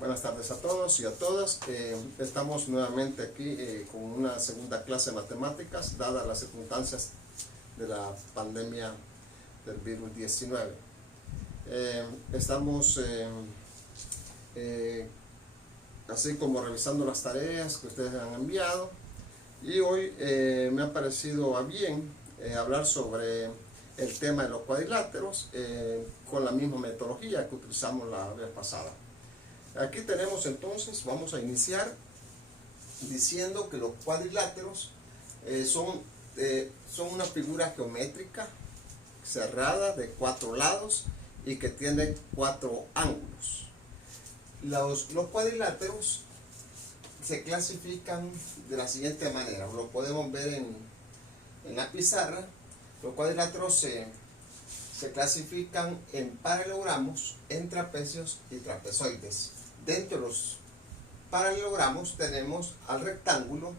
Buenas tardes a todos y a todas. Estamos nuevamente aquí con una segunda clase de matemáticas, dadas las circunstancias de la pandemia del virus 19. Estamos así como revisando las tareas que ustedes han enviado, y hoy me ha parecido a bien hablar sobre el tema de los cuadriláteros con la misma metodología que utilizamos la vez pasada. Aquí tenemos entonces, vamos a iniciar diciendo que los cuadriláteros son una figura geométrica cerrada de 4 lados y que tiene 4 ángulos. Los cuadriláteros se clasifican de la siguiente manera, lo podemos ver en la pizarra. Los cuadriláteros se clasifican en paralelogramos, en trapecios y trapezoides. Dentro de los paralelogramos tenemos al rectángulo,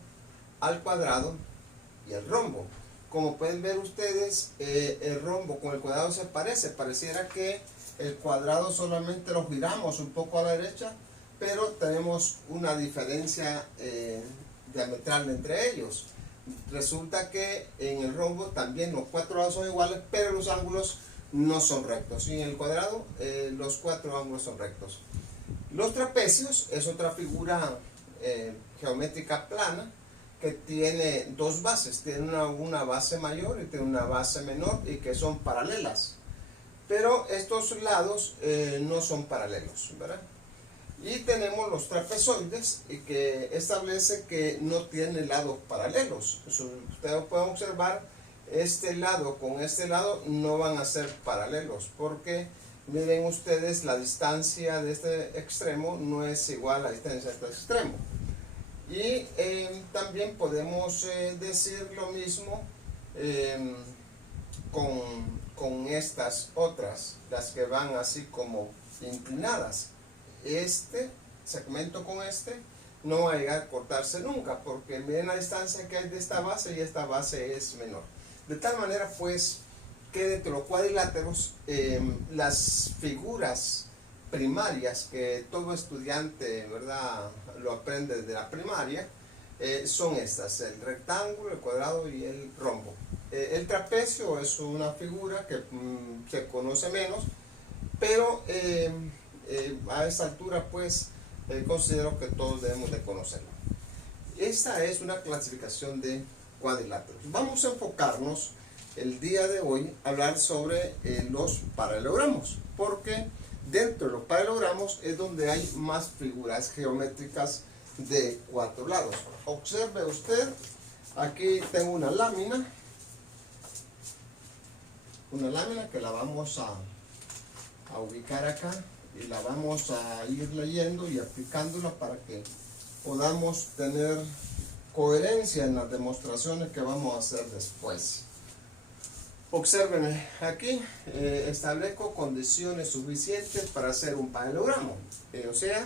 al cuadrado y al rombo. Como pueden ver ustedes, el rombo con el cuadrado se pareciera que el cuadrado solamente lo giramos un poco a la derecha, pero tenemos una diferencia diametral entre ellos. Resulta que en el rombo también los 4 lados son iguales, pero los ángulos no son rectos. Y en el cuadrado los 4 ángulos son rectos. Los trapecios es otra figura geométrica plana que tiene 2 bases. Tiene una base mayor y tiene una base menor, y que son paralelas. Pero estos lados no son paralelos, ¿verdad? Y tenemos los trapezoides, y que establece que no tiene lados paralelos. Ustedes pueden observar, este lado con este lado no van a ser paralelos, porque miren ustedes, la distancia de este extremo no es igual a la distancia de este extremo. Y también podemos decir lo mismo con estas otras, las que van así como inclinadas. Este segmento con este no va a llegar a cortarse nunca, porque miren la distancia que hay de esta base, y esta base es menor. De tal manera pues que dentro de los cuadriláteros las figuras primarias que todo estudiante, ¿verdad?, lo aprende desde la primaria, son estas: el rectángulo, el cuadrado y el rombo. El trapecio es una figura que se conoce menos, pero a esta altura pues considero que todos debemos de conocerla. Esta es una clasificación de cuadriláteros. Vamos a enfocarnos el día de hoy a hablar sobre los paralelogramos, porque dentro de los paralelogramos es donde hay más figuras geométricas de 4 lados. Observe usted, aquí tengo una lámina que la vamos a ubicar acá, y la vamos a ir leyendo y aplicándola para que podamos tener coherencia en las demostraciones que vamos a hacer después. Observen, aquí establezco condiciones suficientes para hacer un paralelogramo. O sea,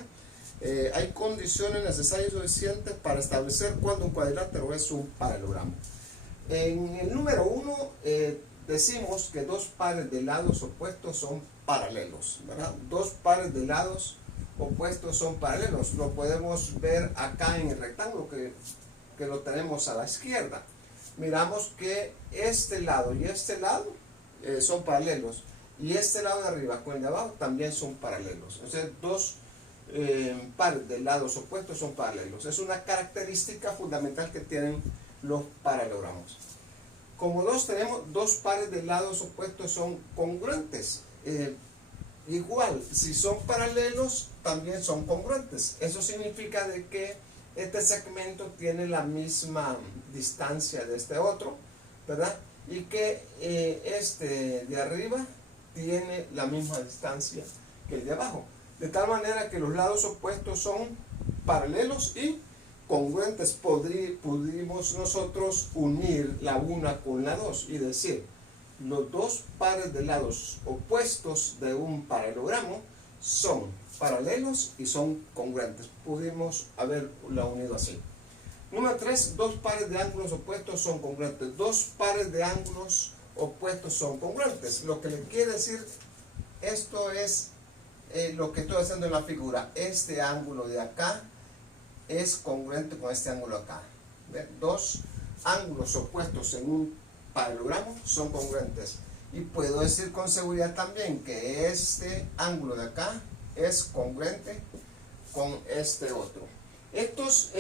hay condiciones necesarias y suficientes para establecer cuándo un cuadrilátero es un paralelogramo. En el número 1 decimos que 2 pares de lados opuestos son paralelos, ¿verdad? 2 pares de lados opuestos son paralelos. Lo podemos ver acá en el rectángulo que lo tenemos a la izquierda. Miramos que este lado y este lado son paralelos, y este lado de arriba con el de abajo también son paralelos. O sea, 2 pares de lados opuestos son paralelos. Es una característica fundamental que tienen los paralelogramos. Como tenemos 2 pares de lados opuestos son congruentes. Igual, si son paralelos, también son congruentes. Eso significa de que este segmento tiene la misma distancia de este otro, ¿verdad? Y que este de arriba tiene la misma distancia que el de abajo. De tal manera que los lados opuestos son paralelos y congruentes. Pudimos nosotros unir la una con la 2 y decir: los 2 pares de lados opuestos de un paralelogramo son paralelos y son congruentes. Pudimos haberla unido así. Número 3, 2 pares de ángulos opuestos son congruentes. 2 pares de ángulos opuestos son congruentes. Lo que le quiere decir esto es lo que estoy haciendo en la figura. Este ángulo de acá es congruente con este ángulo acá. ¿Ve? Dos ángulos opuestos en un paralelogramo son congruentes. Y puedo decir con seguridad también que este ángulo de acá es congruente con este otro. Estos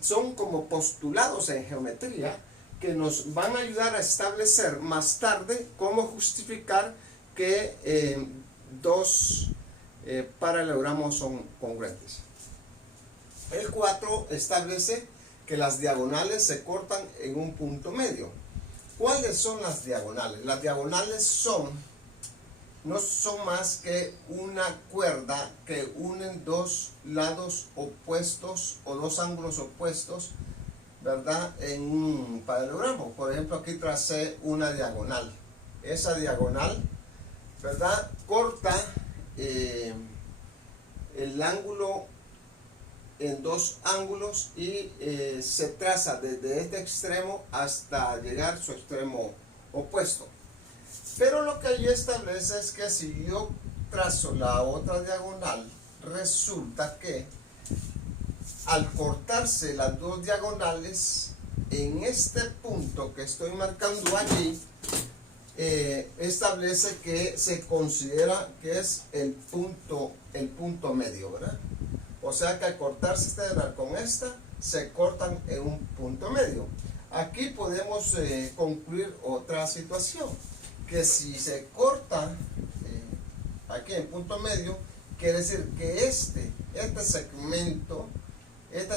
son como postulados en geometría que nos van a ayudar a establecer más tarde cómo justificar que dos paralelogramos son congruentes. El 4 establece que las diagonales se cortan en un punto medio. ¿Cuáles son las diagonales? Las diagonales no son más que una cuerda que unen dos lados opuestos o dos ángulos opuestos, ¿verdad? En un paralelogramo. Por ejemplo, aquí tracé una diagonal. Esa diagonal, ¿verdad?, corta el ángulo en dos ángulos y se traza desde este extremo hasta llegar a su extremo opuesto. Pero lo que allí establece es que si yo trazo la otra diagonal, resulta que al cortarse las dos diagonales, en este punto que estoy marcando allí, establece que se considera que es el punto medio, ¿verdad? O sea que al cortarse esta diagonal con esta, se cortan en un punto medio. Aquí podemos concluir otra situación, que si se corta aquí en punto medio, quiere decir que este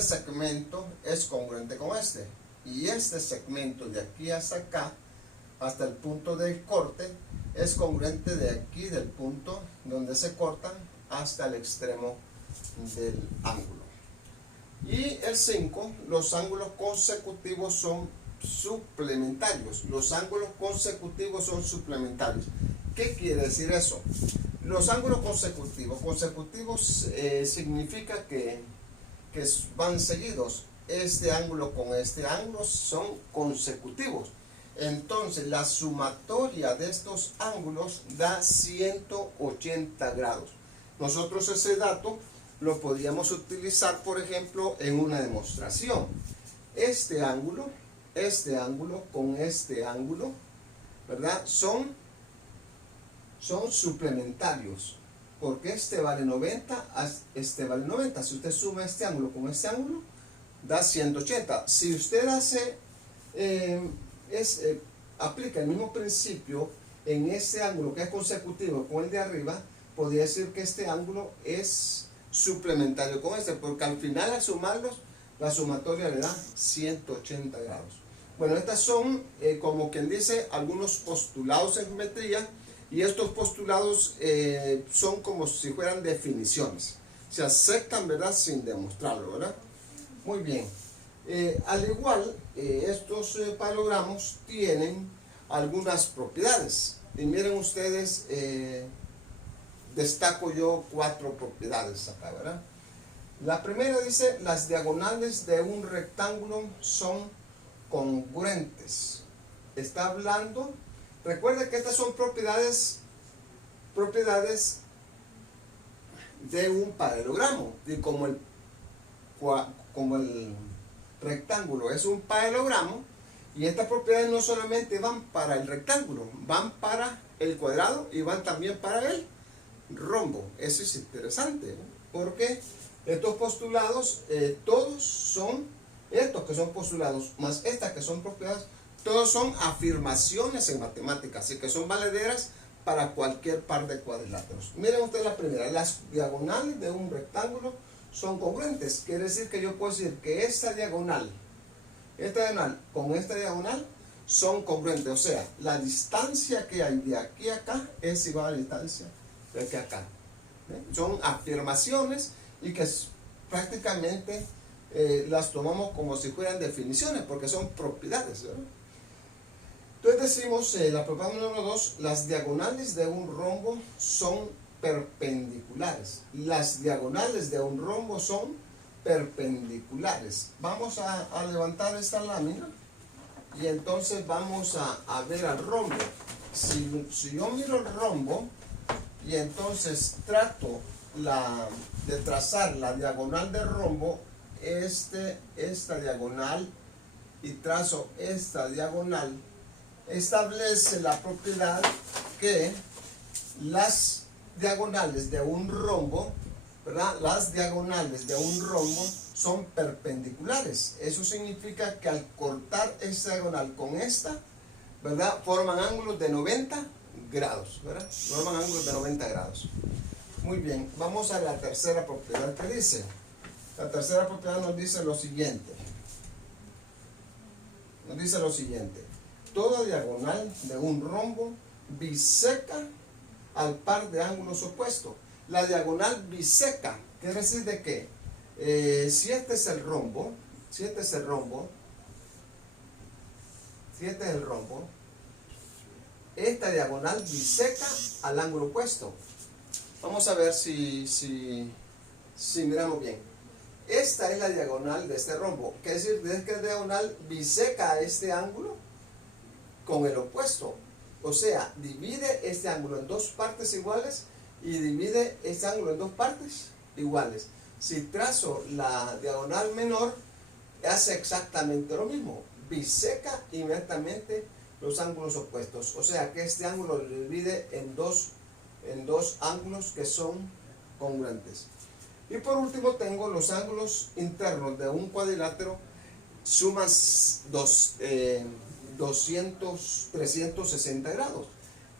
segmento es congruente con este, y este segmento de aquí hasta acá, hasta el punto del corte, es congruente de aquí, del punto donde se cortan, hasta el extremo del ángulo. Y el 5, los ángulos consecutivos son suplementarios. Los ángulos consecutivos son suplementarios. ¿Qué quiere decir eso? Los ángulos consecutivos significa que van seguidos. Este ángulo con este ángulo son consecutivos. Entonces la sumatoria de estos ángulos da 180 grados. Nosotros ese dato lo podríamos utilizar, por ejemplo, en una demostración. Este ángulo con este ángulo, ¿verdad?, son suplementarios, porque este vale 90, este vale 90. Si usted suma este ángulo con este ángulo, da 180. Si usted hace, aplica el mismo principio en este ángulo que es consecutivo con el de arriba, podría decir que este ángulo es suplementario con este, porque al final al sumarlos, la sumatoria le da 180 grados. Bueno, estas son, como quien dice, algunos postulados en geometría, y estos postulados son como si fueran definiciones. Se aceptan, ¿verdad?, sin demostrarlo, ¿verdad? Muy bien. Al igual, estos paralelogramos tienen algunas propiedades. Y miren ustedes, destaco yo 4 propiedades acá, ¿verdad? La primera dice: las diagonales de un rectángulo son congruentes. Está hablando, recuerda que estas son propiedades de un paralelogramo, y como el rectángulo es un paralelogramo, y estas propiedades no solamente van para el rectángulo, van para el cuadrado y van también para el rombo. Eso es interesante, ¿no? Porque estos postulados, todos son, estos que son postulados más estas que son propiedades, todos son afirmaciones en matemáticas, así que son valederas para cualquier par de cuadriláteros. Miren ustedes la primera: las diagonales de un rectángulo son congruentes. Quiere decir que yo puedo decir que esta diagonal con esta diagonal son congruentes. O sea, la distancia que hay de aquí a acá es igual a la distancia de aquí a acá. Son afirmaciones y que prácticamente las tomamos como si fueran definiciones, porque son propiedades, ¿verdad? Entonces decimos, la propiedad número 2, las diagonales de un rombo son perpendiculares. Las diagonales de un rombo son perpendiculares. Vamos a levantar esta lámina y entonces vamos a ver al rombo. Si yo miro el rombo y entonces trato de trazar la diagonal del rombo, esta diagonal, y trazo esta diagonal, establece la propiedad que las diagonales de un rombo, ¿verdad? Las diagonales de un rombo son perpendiculares. Eso significa que al cortar esta diagonal con esta, ¿verdad?, forman ángulos de 90 grados, ¿verdad? Forman ángulos de 90 grados. Muy bien, vamos a la tercera propiedad que dice. La tercera propiedad nos dice lo siguiente. Nos dice lo siguiente. Toda diagonal de un rombo biseca al par de ángulos opuestos. La diagonal biseca quiere decir de que si este es el rombo, esta diagonal biseca al ángulo opuesto. Vamos a ver si miramos bien. Esta es la diagonal de este rombo. Quiere decir que la diagonal biseca este ángulo con el opuesto. O sea, divide este ángulo en dos partes iguales y divide este ángulo en dos partes iguales. Si trazo la diagonal menor, hace exactamente lo mismo. Biseca inmediatamente los ángulos opuestos. O sea que este ángulo lo divide en dos ángulos que son congruentes. Y por último tengo los ángulos internos de un cuadrilátero suman 360 grados.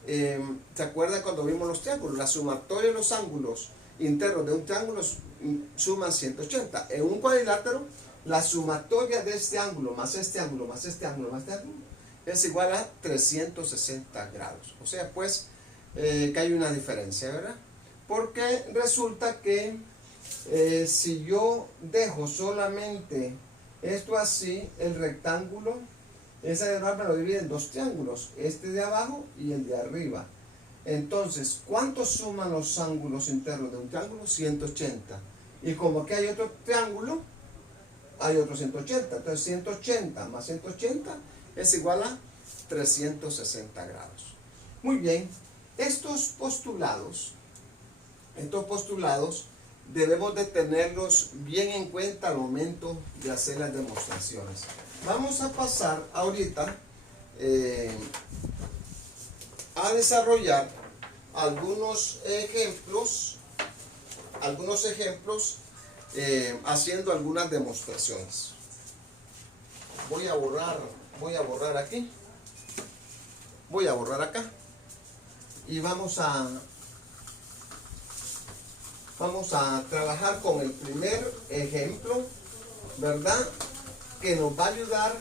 ¿Se acuerdan cuando vimos los triángulos? La sumatoria de los ángulos internos de un triángulo suman 180. En un cuadrilátero, la sumatoria de este ángulo más este ángulo más este ángulo más este ángulo es igual a 360 grados. O sea, pues, que hay una diferencia, ¿verdad? Porque resulta que si yo dejo solamente esto así, el rectángulo, esa diagonal me lo divide en dos triángulos, este de abajo y el de arriba. Entonces, ¿cuánto suman los ángulos internos de un triángulo? 180. Y como que hay otro triángulo, hay otro 180. Entonces, 180 más 180 es igual a 360 grados. Muy bien, estos postulados debemos de tenerlos bien en cuenta al momento de hacer las demostraciones. Vamos a pasar ahorita a desarrollar algunos ejemplos haciendo algunas demostraciones. Voy a borrar aquí, voy a borrar acá y vamos a trabajar con el primer ejemplo, ¿verdad?, que nos va a ayudar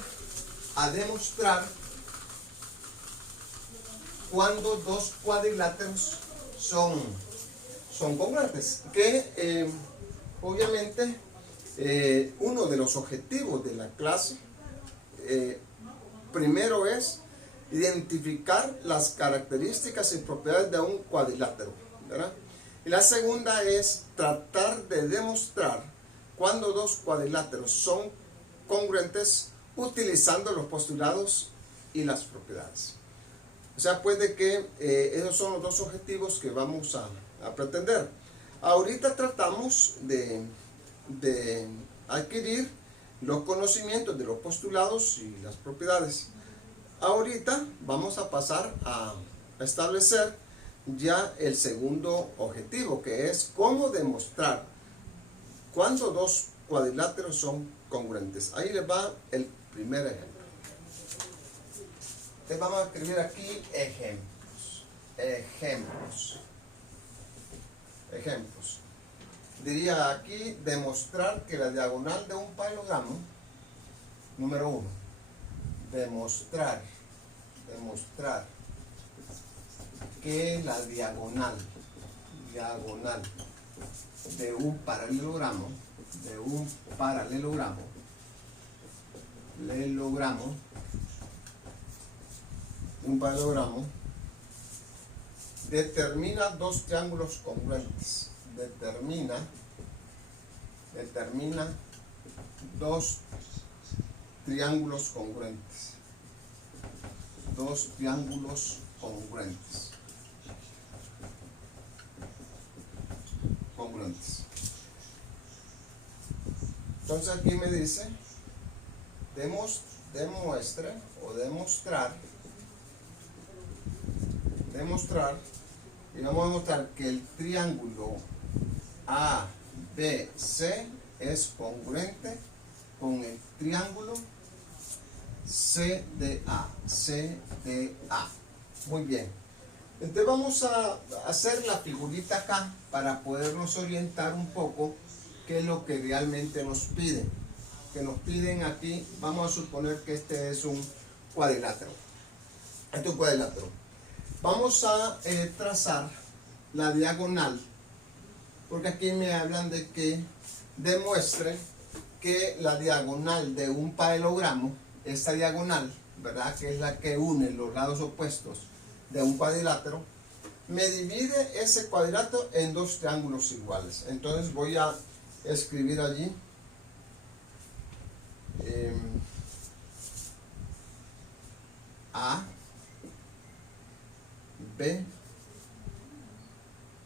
a demostrar cuando dos cuadriláteros son congruentes. Que obviamente uno de los objetivos de la clase primero es identificar las características y propiedades de un cuadrilátero, ¿verdad? Y la segunda es tratar de demostrar cuando dos cuadriláteros son congruentes utilizando los postulados y las propiedades. O sea, pues de que esos son los dos objetivos que vamos a pretender. Ahorita tratamos de adquirir los conocimientos de los postulados y las propiedades. Ahorita vamos a pasar a establecer ya el segundo objetivo, que es cómo demostrar cuando dos cuadriláteros son congruentes. Ahí les va el primer ejemplo. Entonces vamos a escribir aquí ejemplos. Diría aquí demostrar que la diagonal de un paralelogramo, número 1, demostrar que la diagonal de un paralelogramo determina dos triángulos congruentes. Determina dos triángulos congruentes. congruentes. Entonces aquí me dice demuestre o demostrar, y vamos a demostrar que el triángulo ABC es congruente con el triángulo CDA. Muy bien. Entonces vamos a hacer la figurita acá para podernos orientar un poco qué es lo que realmente nos piden. Que nos piden aquí, vamos a suponer que este es un cuadrilátero. Este es un cuadrilátero. Vamos a trazar la diagonal, porque aquí me hablan de que demuestre que la diagonal de un paralelogramo, esta diagonal, ¿verdad?, que es la que une los lados opuestos de un cuadrilátero, me divide ese cuadrilátero en dos triángulos iguales. Entonces voy a escribir allí A, B,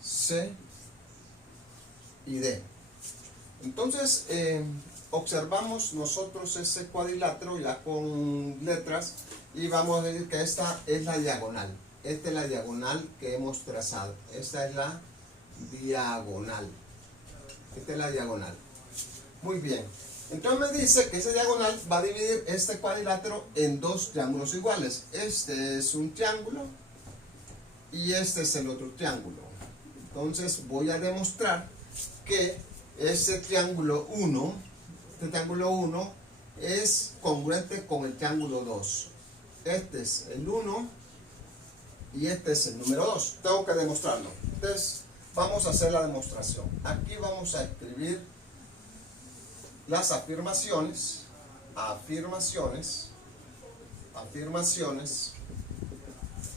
C y D. Entonces observamos nosotros ese cuadrilátero ya con letras y vamos a decir que esta es la diagonal. Esta es la diagonal que hemos trazado. Esta es la diagonal. Esta es la diagonal. Muy bien. Entonces me dice que esa diagonal va a dividir este cuadrilátero en dos triángulos iguales. Este es un triángulo y este es el otro triángulo. Entonces voy a demostrar que este triángulo 1, es congruente con el triángulo 2. Este es el 1 y este es el número 2. Tengo que demostrarlo. Entonces vamos a hacer la demostración. Aquí vamos a escribir las afirmaciones,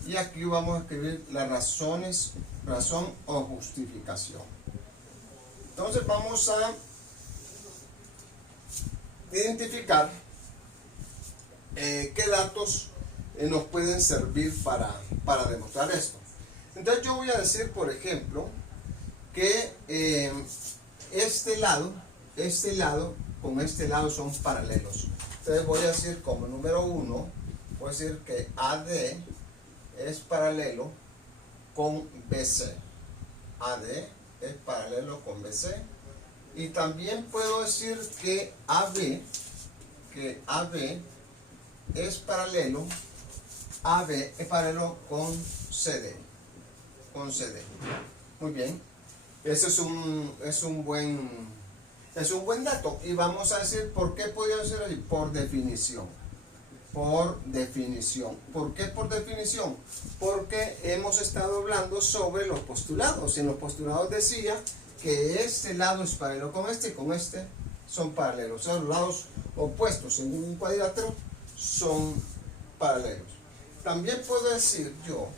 y aquí vamos a escribir las razones, razón o justificación. Entonces vamos a identificar qué datos nos pueden servir para demostrar esto. Entonces yo voy a decir, por ejemplo, que este lado con este lado son paralelos. Entonces voy a decir como número 1, voy a decir que AD es paralelo con BC. AD es paralelo con BC. Y también puedo decir que AB es paralelo con CD. Muy bien. Ese es un buen dato. Y vamos a decir, ¿por qué podríamos decir ahí? Por definición. ¿Por qué por definición? Porque hemos estado hablando sobre los postulados. Y en los postulados decía que este lado es paralelo con este y con este son paralelos. O sea, los lados opuestos en un cuadrilátero son paralelos. También puedo decir yo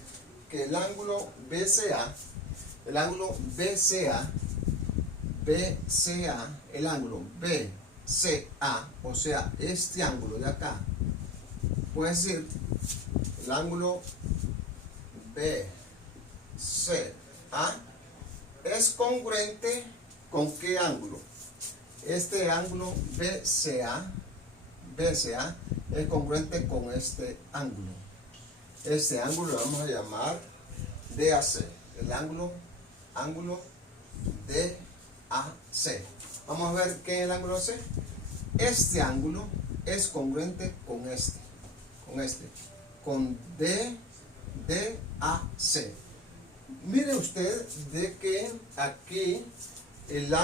que el ángulo BCA, el ángulo BCA, o sea, este ángulo de acá, puede decir el ángulo BCA es congruente con qué ángulo. Este ángulo BCA es congruente con este ángulo. Este ángulo lo vamos a llamar DAC, el ángulo DAC. Vamos a ver qué es el ángulo C. Este ángulo es congruente con con DAC. Mire usted de que aquí el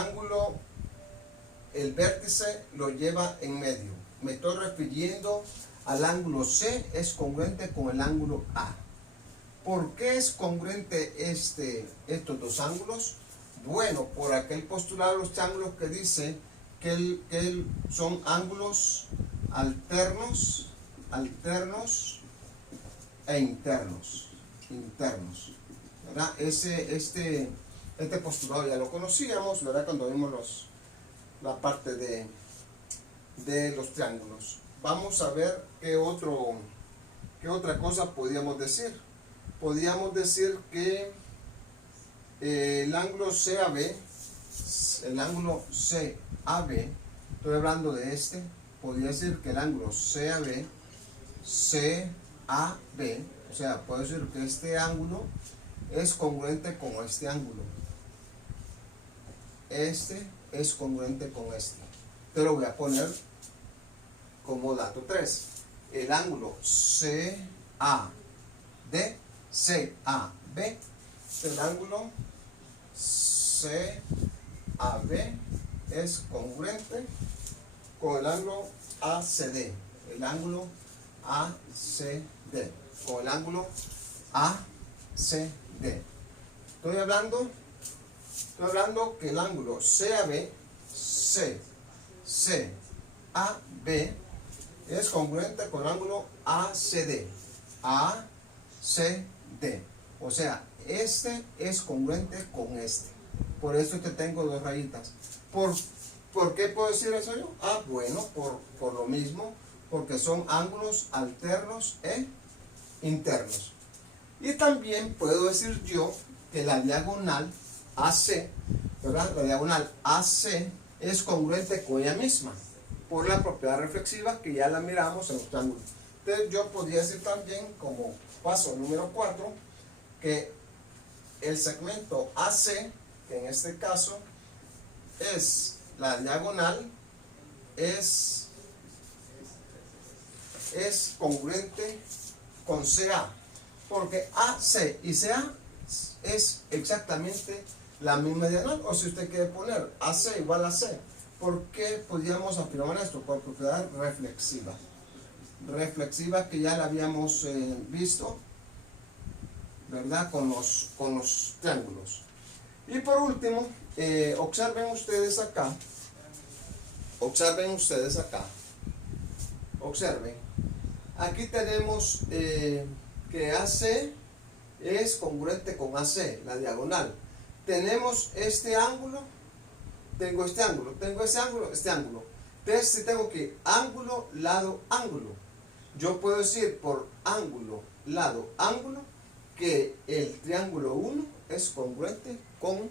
vértice lo lleva en medio. Me estoy refiriendo al ángulo C, es congruente con el ángulo A. ¿Por qué es congruente estos dos ángulos? Bueno, por aquel postulado de los triángulos que dice que son ángulos alternos e internos. ¿Verdad? Este postulado ya lo conocíamos, ¿verdad? Cuando vimos la parte de los triángulos. Vamos a ver qué otra cosa podríamos decir. Podríamos decir que el ángulo CAB el ángulo CAB, estoy hablando de este, podría decir que el ángulo CAB, o sea, puedo decir que este ángulo es congruente con este ángulo. Este es congruente con este. Te lo voy a poner como dato 3. El ángulo CAB, el ángulo CAB es congruente con el ángulo ACD. El ángulo ACD. Con el ángulo ACD. Estoy hablando que el ángulo CAB es congruente con el ángulo ACD. O sea, este es congruente con este. Por eso que tengo dos rayitas. ¿Por qué puedo decir eso yo? Bueno, por lo mismo, porque son ángulos alternos e internos. Y también puedo decir yo que la diagonal AC, ¿verdad? La diagonal AC es congruente con ella misma, por la propiedad reflexiva que ya la miramos en los triángulos. Entonces yo podría decir también, como paso número 4, que el segmento AC, que en este caso es la diagonal, es congruente con CA, porque AC y CA es exactamente la misma diagonal. O si usted quiere poner AC igual a C, ¿por qué podríamos afirmar esto? Por propiedad reflexiva. Reflexiva que ya la habíamos visto, ¿verdad? Con los triángulos. Y por último, observen ustedes acá. Observen. Aquí tenemos que AC es congruente con AC, la diagonal. Tenemos este ángulo, tengo este ángulo, tengo este ángulo, este ángulo. Entonces, si tengo que ángulo, lado, ángulo, yo puedo decir por ángulo, lado, ángulo, que el triángulo 1 es congruente con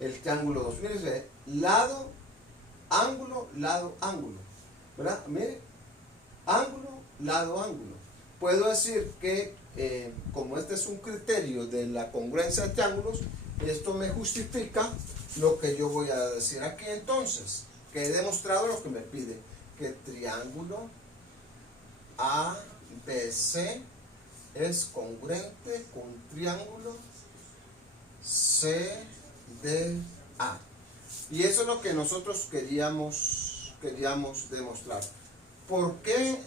el triángulo 2. Mire, lado, ángulo, ¿verdad? Mire, ángulo, lado, ángulo. Puedo decir que, como este es un criterio de la congruencia de triángulos, esto me justifica lo que yo voy a decir aquí entonces, que he demostrado lo que me pide, que triángulo ABC es congruente con triángulo CDA. Y eso es lo que nosotros queríamos demostrar. ¿Por qué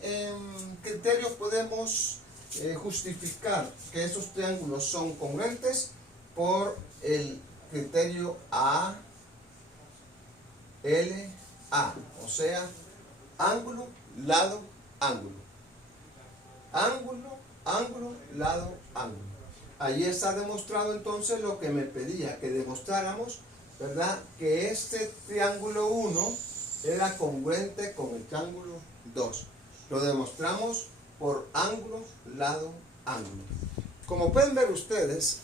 criterios podemos justificar que esos triángulos son congruentes? Por el criterio ALA, o sea, ángulo, lado, ángulo. Ángulo, lado, ángulo. Ahí está demostrado entonces lo que me pedía, que demostráramos, ¿verdad?, que este triángulo 1 era congruente con el triángulo 2. Lo demostramos por ángulo, lado, ángulo. Como pueden ver ustedes,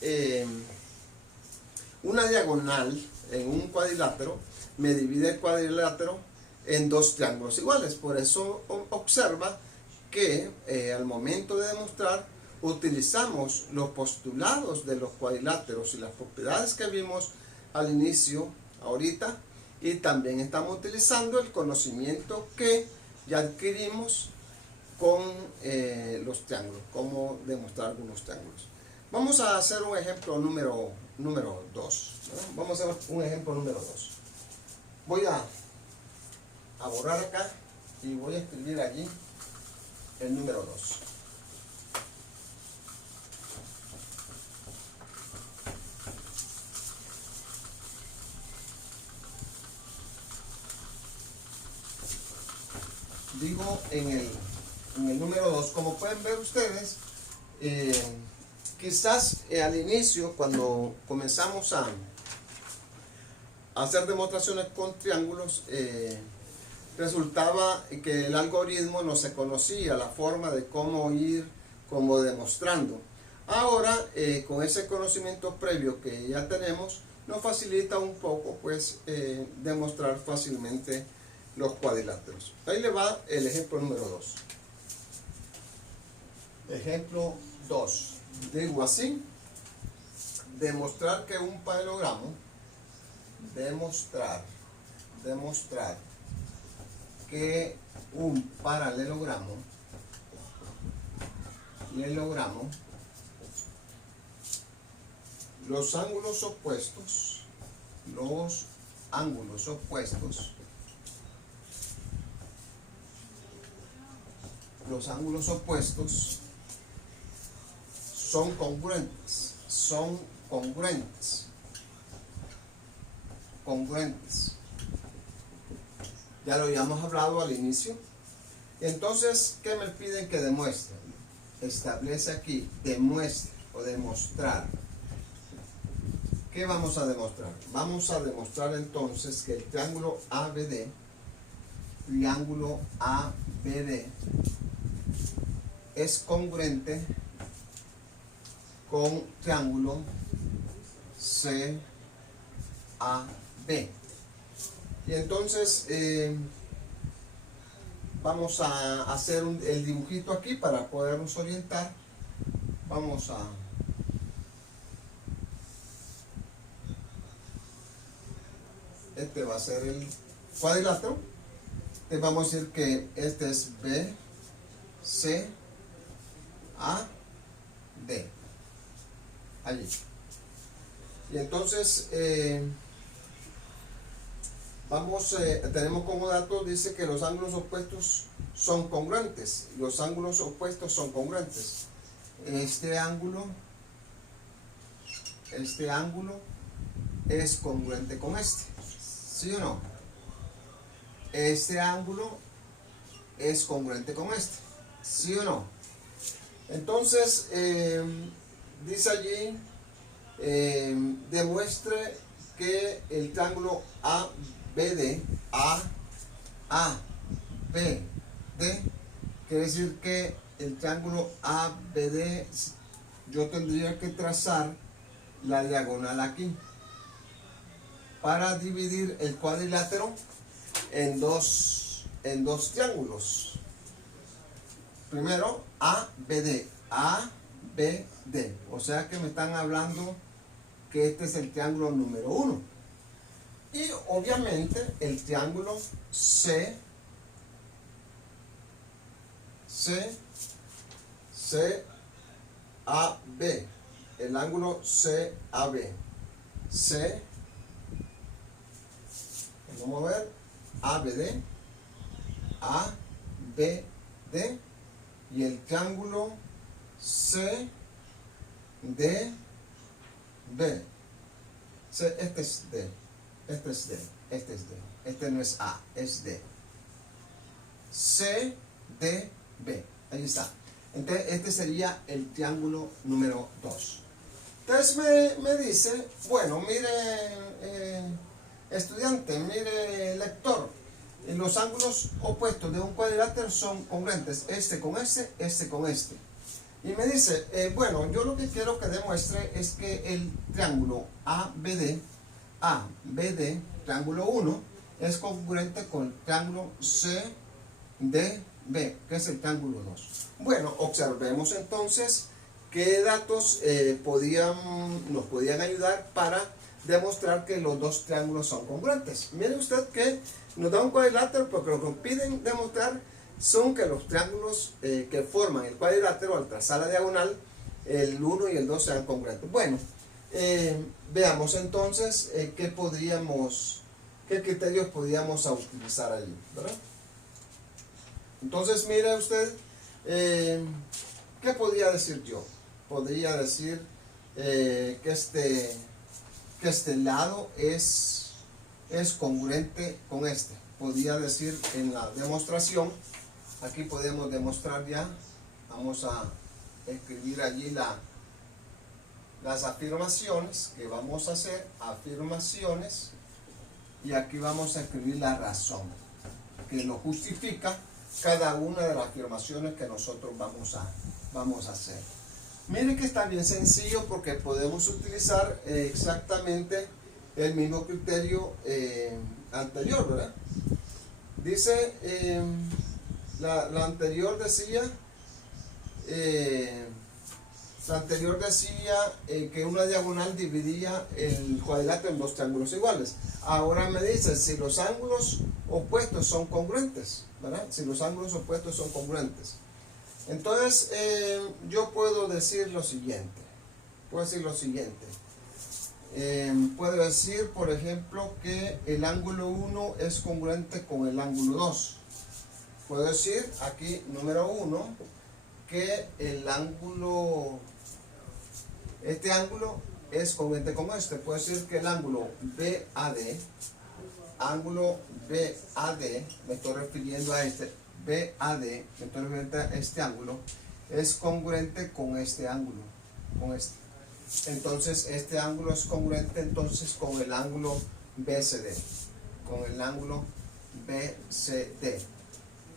una diagonal en un cuadrilátero me divide el cuadrilátero en dos triángulos iguales. Por eso observa que al momento de demostrar utilizamos los postulados de los cuadriláteros y las propiedades que vimos al inicio ahorita, y también estamos utilizando el conocimiento que ya adquirimos con los triángulos, cómo demostrar algunos triángulos. Vamos a hacer un ejemplo número 2. Vamos a hacer un ejemplo número 2. Voy a borrar acá y voy a escribir allí el número 2. Digo en el número 2, como pueden ver ustedes, quizás al inicio, cuando comenzamos a hacer demostraciones con triángulos, resultaba que el algoritmo no se conocía, la forma de cómo ir como demostrando. Ahora, con ese conocimiento previo que ya tenemos, nos facilita un poco pues demostrar fácilmente los cuadriláteros. Ahí le va el ejemplo número 2. Ejemplo 2. Digo así: demostrar que un paralelogramo, demostrar que un paralelogramo, los ángulos opuestos son congruentes. Ya lo habíamos hablado al inicio. Entonces, ¿qué me piden que demuestre? Establece aquí, demuestre o demostrar. ¿Qué vamos a demostrar? Vamos a demostrar entonces que el triángulo ABD es congruente con triángulo CAB. Y entonces vamos a hacer el dibujito aquí para podernos orientar. Este va a ser el cuadrilátero. Entonces vamos a decir que este es B, C, A, D. Allí. Y entonces tenemos como dato, dice que los ángulos opuestos son congruentes. Los ángulos opuestos son congruentes. Este ángulo es congruente con este. ¿Sí o no? Este ángulo es congruente con este. ¿Sí o no? Entonces, dice allí, demuestre que el triángulo ABD, quiere decir que el triángulo ABD, yo tendría que trazar la diagonal aquí para dividir el cuadrilátero en dos triángulos. Primero ABD, o sea que me están hablando que este es el triángulo número 1. Y obviamente el triángulo CAB, el ángulo CAB. Vamos a ver, ABD, y el triángulo CDB. Este es D, este no es A, es D. CDB, ahí está. Entonces este sería el triángulo número 2. Entonces me dice, bueno, mire estudiante, mire lector, los ángulos opuestos de un cuadrilátero son congruentes, este con este. Y me dice, bueno, yo lo que quiero que demuestre es que el triángulo ABD, triángulo 1, es congruente con el triángulo CDB, que es el triángulo 2. Bueno, observemos entonces qué datos nos podían ayudar para demostrar que los dos triángulos son congruentes. Mire usted que nos da un cuadrilátero, porque lo que nos piden demostrar son que los triángulos que forman el cuadrilátero al trazar la diagonal, el 1 y el 2 sean congruentes. Bueno, veamos entonces qué criterios podríamos utilizar allí, ¿verdad? Entonces mire usted, ¿qué podría decir yo? Podría decir que este lado es congruente con este. Podría decir en la demostración, aquí podemos demostrar ya, vamos a escribir allí las afirmaciones que vamos a hacer, afirmaciones, y aquí vamos a escribir la razón que nos justifica cada una de las afirmaciones que nosotros vamos a hacer. Miren que está bien sencillo, porque podemos utilizar exactamente el mismo criterio anterior, ¿verdad? Dice, la anterior decía, que una diagonal dividía el cuadrilátero en dos triángulos iguales. Ahora me dice si los ángulos opuestos son congruentes, ¿verdad? Si los ángulos opuestos son congruentes. Entonces, yo puedo decir lo siguiente. Puedo decir, por ejemplo, que el ángulo 1 es congruente con el ángulo 2. Puedo decir aquí, número 1, que este ángulo es congruente con este. Puedo decir que el ángulo BAD, me estoy refiriendo a este, BAD, me estoy refiriendo a este ángulo, es congruente con este ángulo, con este. Entonces, este ángulo es congruente entonces con el ángulo BCD,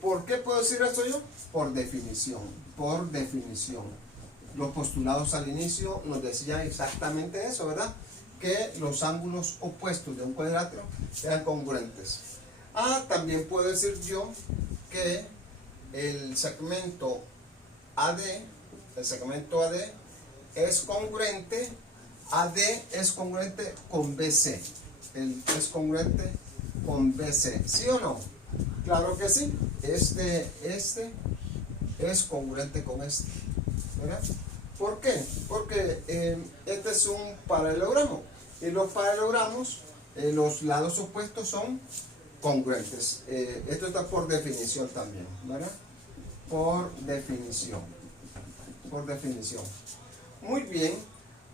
¿Por qué puedo decir esto yo? Por definición. Los postulados al inicio nos decían exactamente eso, ¿verdad? Que los ángulos opuestos de un cuadrilátero eran congruentes. También puedo decir yo que el segmento AD es congruente, con BC. Es congruente con BC. ¿Sí o no? Claro que sí. Este es congruente con este, ¿verdad? ¿Por qué? Porque este es un paralelogramo. Y los paralelogramos, los lados opuestos son congruentes. Esto está por definición también, ¿verdad? Por definición. Muy bien.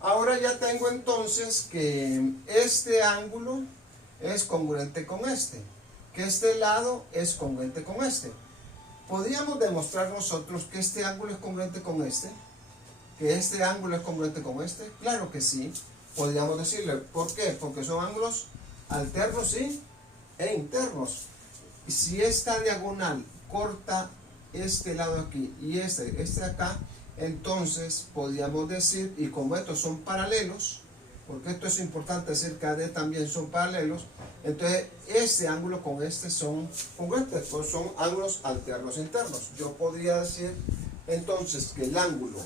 Ahora ya tengo entonces que este ángulo es congruente con este. Que este lado es congruente con este. ¿Podríamos demostrar nosotros que este ángulo es congruente con este? ¿Que este ángulo es congruente con este? Claro que sí. Podríamos decirle. ¿Por qué? Porque son ángulos alternos e internos. Y si esta diagonal corta este lado aquí y este de acá, entonces podríamos decir, y como estos son paralelos, porque esto es importante decir que AD también son paralelos, entonces este ángulo con este son congruentes, pues son ángulos alternos internos. Yo podría decir entonces que el ángulo,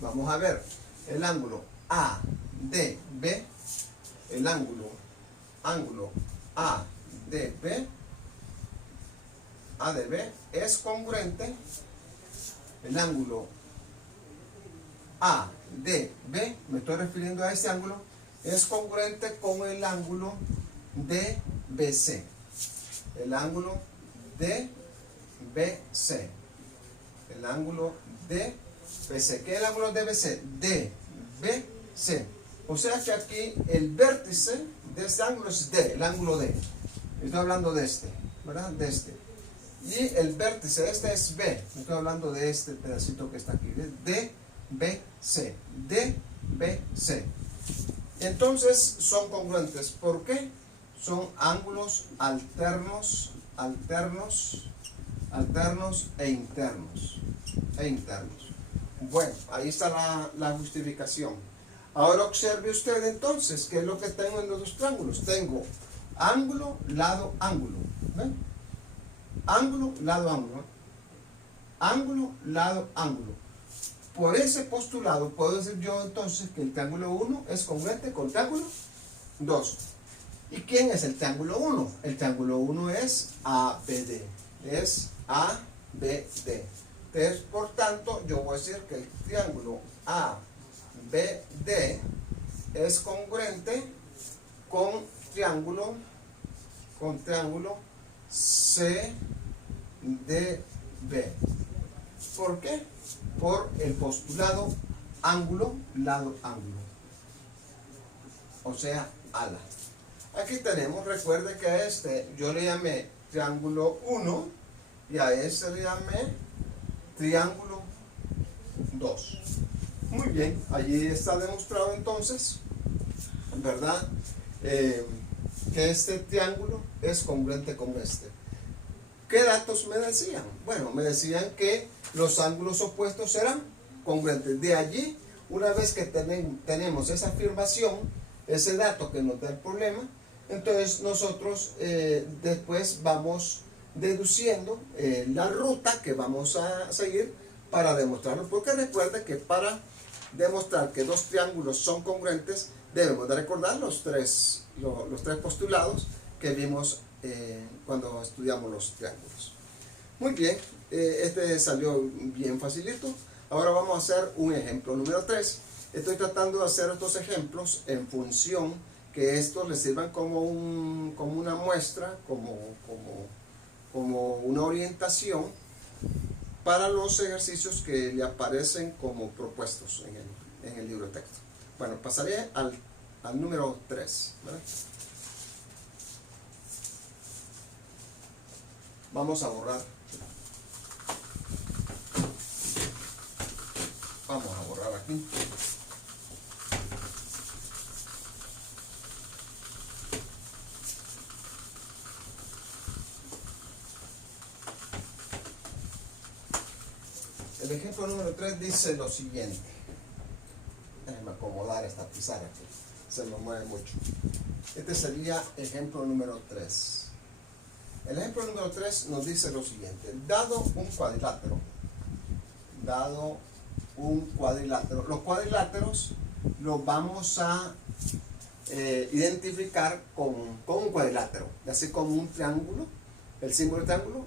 vamos a ver, el ángulo ADB, el ángulo ADB es congruente, el ángulo ADB, me estoy refiriendo a este ángulo, es congruente con el ángulo DBC. El ángulo DBC. El ángulo DBC. ¿Qué es el ángulo DBC? DBC. O sea que aquí el vértice de este ángulo es D, el ángulo D. Estoy hablando de este, ¿verdad? De este. Y el vértice, este es B. Estoy hablando de este pedacito que está aquí, de DBC. DBC. Entonces son congruentes. ¿Por qué? Son ángulos alternos e internos. Bueno, ahí está la justificación. Ahora observe usted entonces qué es lo que tengo en los dos triángulos. Tengo ángulo, lado, ángulo. ¿Ven? Ángulo, lado, ángulo. Ángulo, lado, ángulo. Por ese postulado puedo decir yo entonces que el triángulo 1 es congruente con el triángulo 2. ¿Y quién es el triángulo 1? El triángulo 1 es ABD. Es ABD. Entonces, por tanto, yo voy a decir que el triángulo ABD es congruente con triángulo CDB. ¿Por qué? Por el postulado ángulo, lado, ángulo. O sea, ala. Aquí tenemos, recuerde que a este yo le llamé triángulo 1 y a este le llamé triángulo 2. Muy bien, allí está demostrado entonces, ¿verdad? Que este triángulo es congruente con este. ¿Qué datos me decían? Bueno, me decían que los ángulos opuestos eran congruentes. De allí, una vez que tenemos esa afirmación, ese dato que nos da el problema. Entonces nosotros después vamos deduciendo la ruta que vamos a seguir para demostrarlo, porque recuerda que para demostrar que dos triángulos son congruentes debemos de recordar los tres postulados que vimos cuando estudiamos los triángulos. Muy bien, este salió bien facilito. Ahora vamos a hacer un ejemplo número 3. Estoy tratando de hacer estos ejemplos en función que estos les sirvan como una muestra, como una orientación para los ejercicios que le aparecen como propuestos en el libro de texto. Bueno, pasaré al número 3, ¿verdad? Vamos a borrar. Vamos a borrar aquí. El ejemplo número 3 dice lo siguiente. Déjenme acomodar esta pizarra que se me mueve mucho. Este sería ejemplo número 3. El ejemplo número 3 nos dice lo siguiente. Dado un cuadrilátero, los cuadriláteros los vamos a identificar con un cuadrilátero, así como un triángulo. El símbolo de triángulo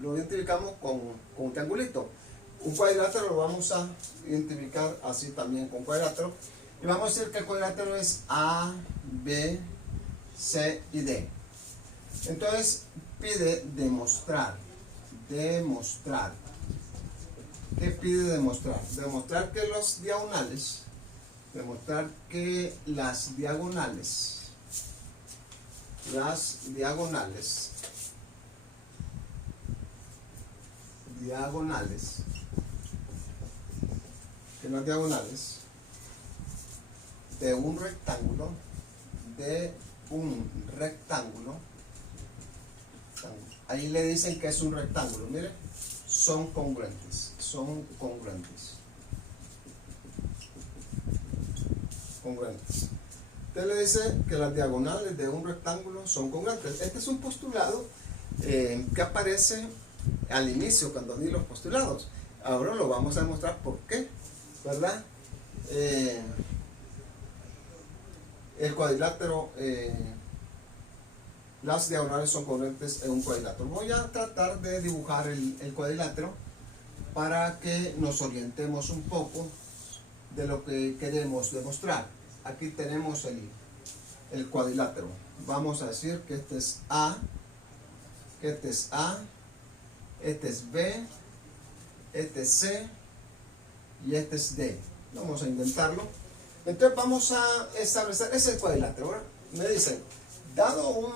lo identificamos con un triangulito. Un cuadrilátero lo vamos a identificar así también con cuadrilátero. Y vamos a decir que el cuadrilátero es A, B, C y D. Entonces pide demostrar. ¿Qué pide demostrar? Demostrar que las diagonales de un rectángulo, ahí le dicen que es un rectángulo, mire, son congruentes. Usted le dice que las diagonales de un rectángulo son congruentes. Este es un postulado que aparece al inicio cuando di los postulados. Ahora lo vamos a demostrar por qué, ¿verdad? El cuadrilátero, las diagonales son congruentes en un cuadrilátero. Voy a tratar de dibujar el cuadrilátero para que nos orientemos un poco de lo que queremos demostrar. Aquí tenemos el cuadrilátero. Vamos a decir que este es A, este es B, este es C y este es D. Vamos a intentarlo. Entonces vamos a establecer, ese es el cuadrilátero, ¿verdad? Me dicen, dado un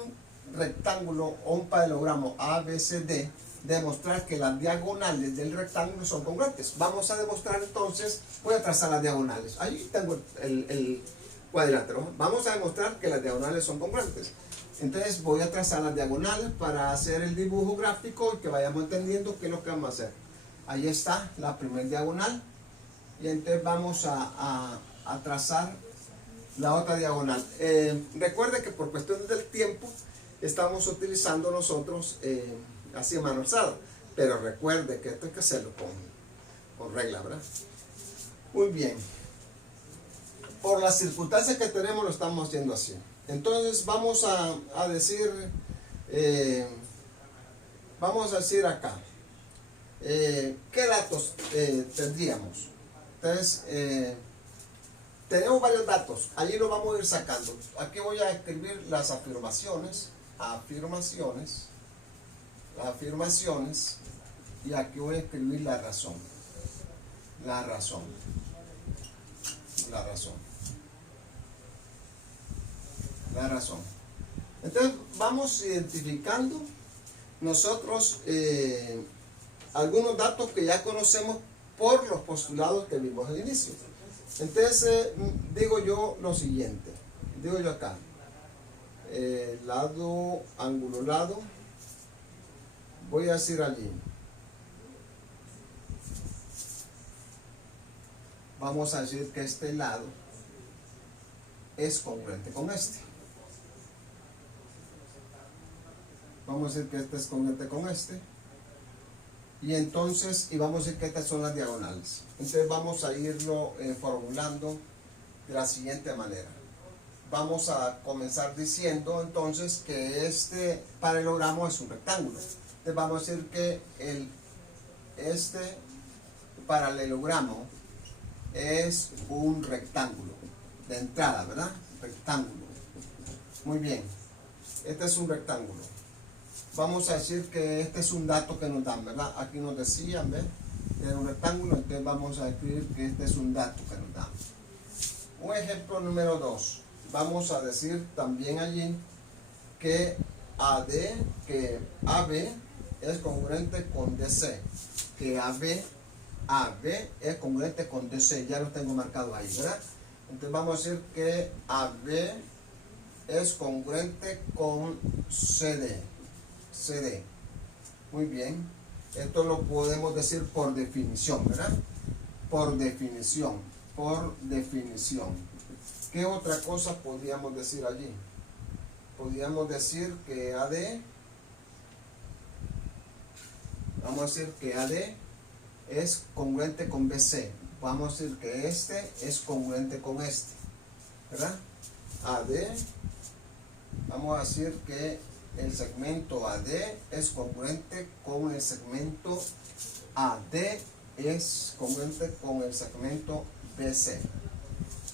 rectángulo o un paralelogramo ABCD, demostrar que las diagonales del rectángulo son congruentes. Vamos a demostrar entonces, voy a trazar las diagonales. Ahí tengo el cuadrilátero. Vamos a demostrar que las diagonales son congruentes. Entonces voy a trazar las diagonales para hacer el dibujo gráfico y que vayamos entendiendo qué es lo que vamos a hacer. Ahí está la primera diagonal. Y entonces vamos a trazar la otra diagonal. Recuerde que por cuestiones del tiempo estamos utilizando nosotros así a mano alzada, pero recuerde que esto hay que hacerlo con regla, ¿verdad? Muy bien, por las circunstancias que tenemos lo estamos haciendo así. Entonces vamos a decir acá qué datos tendríamos. Entonces tenemos varios datos, allí lo vamos a ir sacando. Aquí voy a escribir las afirmaciones, y aquí voy a escribir la razón. Entonces vamos identificando nosotros algunos datos que ya conocemos por los postulados que vimos al inicio. Entonces digo yo lo siguiente, digo yo acá, lado, ángulo, lado, voy a decir allí, vamos a decir que este lado es congruente con este. Vamos a decir que este es congruente con este. Y entonces, y vamos a decir que estas son las diagonales. Entonces vamos a irlo formulando de la siguiente manera. Vamos a comenzar diciendo entonces que este paralelogramo es un rectángulo. Entonces vamos a decir que este paralelogramo es un rectángulo de entrada, ¿verdad? Rectángulo. Muy bien. Este es un rectángulo. Vamos a decir que este es un dato que nos dan, ¿verdad? Aquí nos decían, ¿ves? Era un rectángulo, entonces vamos a escribir que este es un dato que nos dan. Un ejemplo número 2. Vamos a decir también allí que AB es congruente con DC. Que AB es congruente con DC. Ya lo tengo marcado ahí, ¿verdad? Entonces vamos a decir que AB es congruente con CD. Muy bien. Esto lo podemos decir por definición, ¿verdad? Por definición. ¿Qué otra cosa podríamos decir allí? Podríamos decir que vamos a decir que AD es congruente con BC. Vamos a decir que este es congruente con este, ¿verdad? AD, vamos a decir que el segmento AD es congruente con el segmento AD, es congruente con el segmento BC.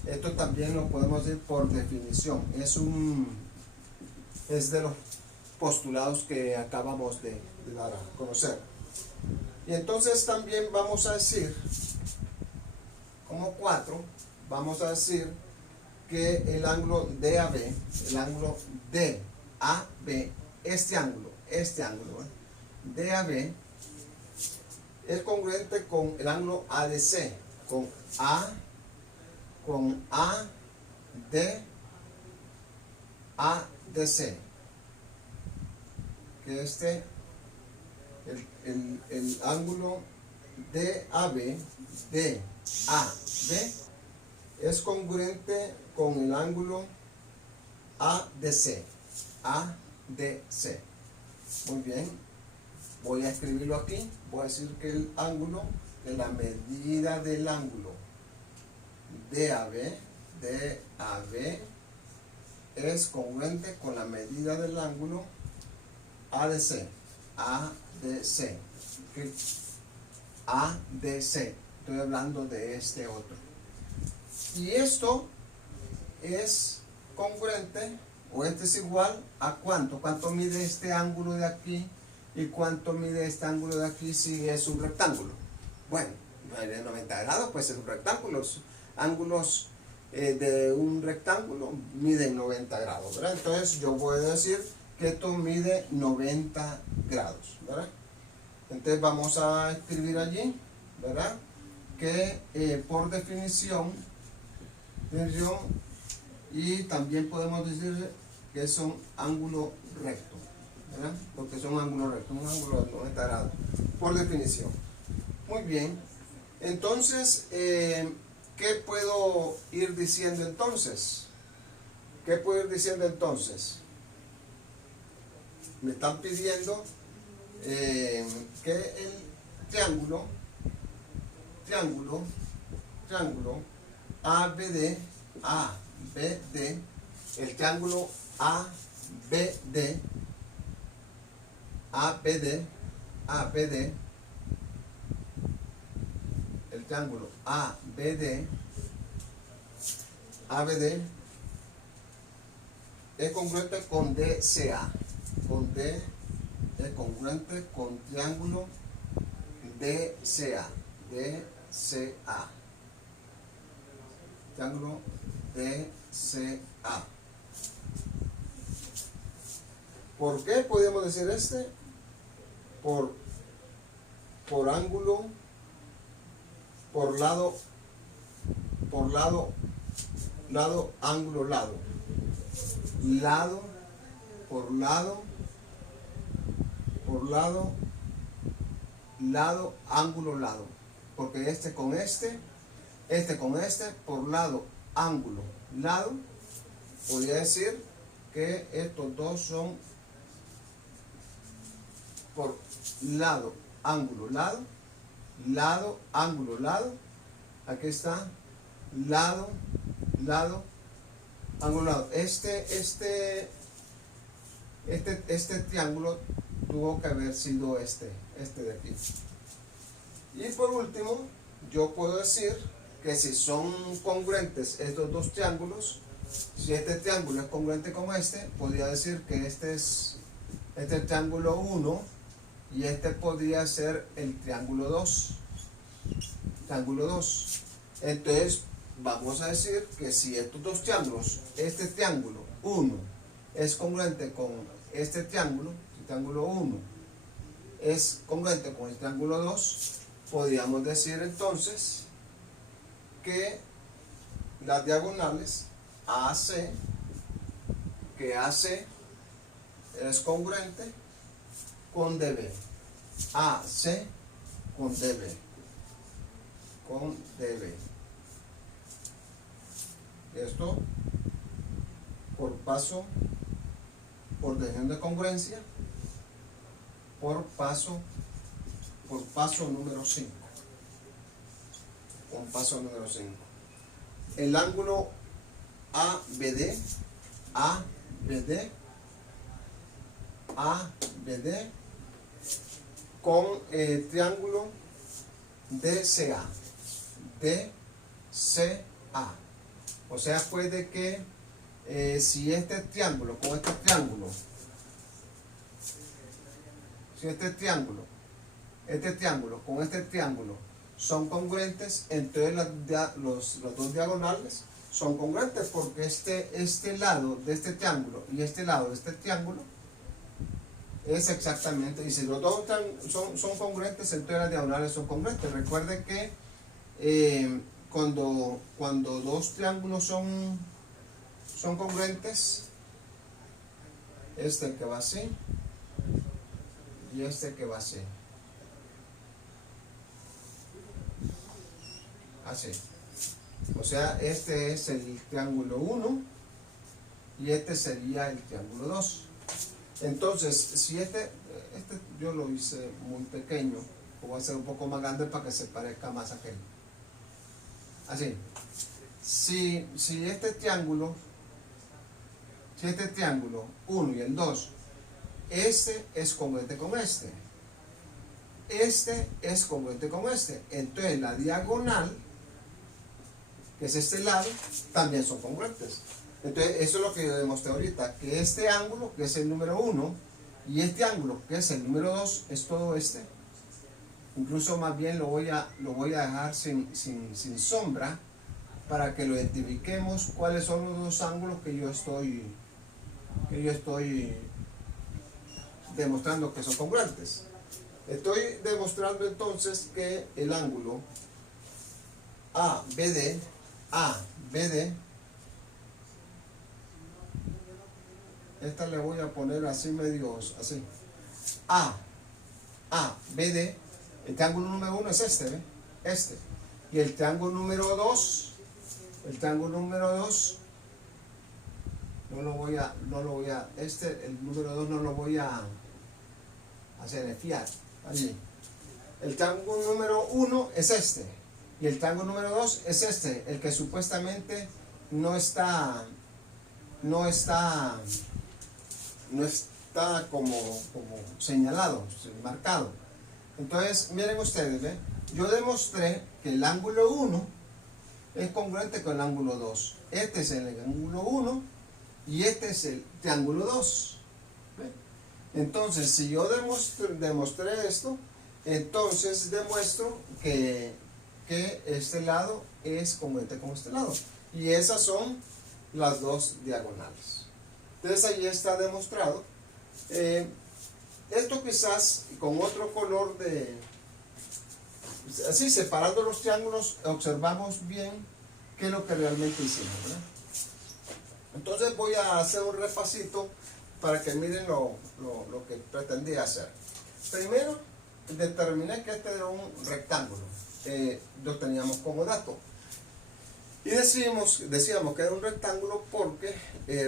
Esto también lo podemos decir por definición. Es de los postulados que acabamos de dar a conocer. Y entonces también vamos a decir, como 4, vamos a decir que el ángulo DAB, este ángulo, DAB es congruente con el ángulo ADC, con ADC, que el ángulo DAB es congruente con el ángulo ADC. Muy bien, voy a escribirlo aquí. Voy a decir que el ángulo, de la medida del ángulo DAB es congruente con la medida del ángulo ADC. Estoy hablando de este otro. Y esto es congruente, o este es igual a ¿cuánto? ¿Cuánto mide este ángulo de aquí? ¿Y cuánto mide este ángulo de aquí si es un rectángulo? Bueno, de 90 grados puede ser un rectángulo. Los ángulos de un rectángulo miden 90 grados, ¿verdad? Entonces yo voy a decir que esto mide 90 grados, ¿verdad? Entonces vamos a escribir allí, ¿verdad? Que por definición, y también podemos decir que son ángulos rectos, ¿verdad? Porque son ángulos rectos, un ángulo de 90 grados, por definición. Muy bien, entonces, ¿qué puedo ir diciendo entonces? Me están pidiendo que el triángulo ABD, el triángulo ABD, el triángulo ABD es congruente con DCA, es congruente con triángulo DCA, triángulo DCA. ¿Por qué podemos decir este? Por ángulo, por lado, ángulo, ángulo, lado, porque este con este, por lado, ángulo, lado, podría decir que estos dos son por lado, ángulo, lado, lado, ángulo, lado. Aquí está, lado, lado, ángulo, lado. Este triángulo tuvo que haber sido este de aquí. Y por último, yo puedo decir que si son congruentes estos dos triángulos, si este triángulo es congruente con este, podría decir que este es el triángulo 1 y este podría ser el triángulo 2. Triángulo 2. Entonces, vamos a decir que si estos dos triángulos, este triángulo 1 es congruente con este triángulo, el triángulo 1 es congruente con el triángulo 2, podríamos decir entonces que las diagonales AC, que AC es congruente con DB, AC con DB, esto por definición de congruencia, por paso número 5. Con paso número 5. El ángulo ABD con el triángulo DCA. O sea, puede que si este triángulo con este triángulo, con este triángulo son congruentes, entonces los dos diagonales son congruentes, porque este lado de este triángulo y este lado de este triángulo es exactamente, y si los dos son congruentes, entonces las diagonales son congruentes. Recuerde que cuando dos triángulos son congruentes, este que va así y este que va así, así. O sea, este es el triángulo 1 y este sería el triángulo 2. Entonces, si este yo lo hice muy pequeño, lo voy a hacer un poco más grande para que se parezca más a aquel. Así. Si este triángulo 1 y el 2, este es congruente con este es congruente con este, entonces la diagonal, que es este lado, también son congruentes. Entonces eso es lo que yo demostré ahorita, que este ángulo, que es el número 1, y este ángulo, que es el número 2, es todo este. Incluso más bien lo voy a dejar sin sombra, para que lo identifiquemos cuáles son los dos ángulos que yo estoy demostrando que son congruentes. Estoy demostrando entonces que el ángulo ABD, esta le voy a poner así medios, así, ABD, el triángulo número 1 es este, ¿ve? Y el triángulo número 2, el número 2 no lo voy a hacer fiar, allí. El triángulo número 1 es este, y el triángulo número 2 es este, el que supuestamente no está como señalado, marcado. Entonces, miren ustedes, ¿ve? Yo demostré que el ángulo 1 es congruente con el ángulo 2. Este es el ángulo 1 y este es el triángulo 2. ¿Ve? Entonces, si yo demostré esto, entonces demuestro que este lado es congruente con este lado. Y esas son las dos diagonales. Entonces, ahí está demostrado. Esto quizás con otro color así separando los triángulos, observamos bien qué es lo que realmente hicimos, ¿verdad? Entonces voy a hacer un repasito para que miren lo que pretendía hacer. Primero, determiné que este era un rectángulo. Lo teníamos como dato. Y decíamos que era un rectángulo porque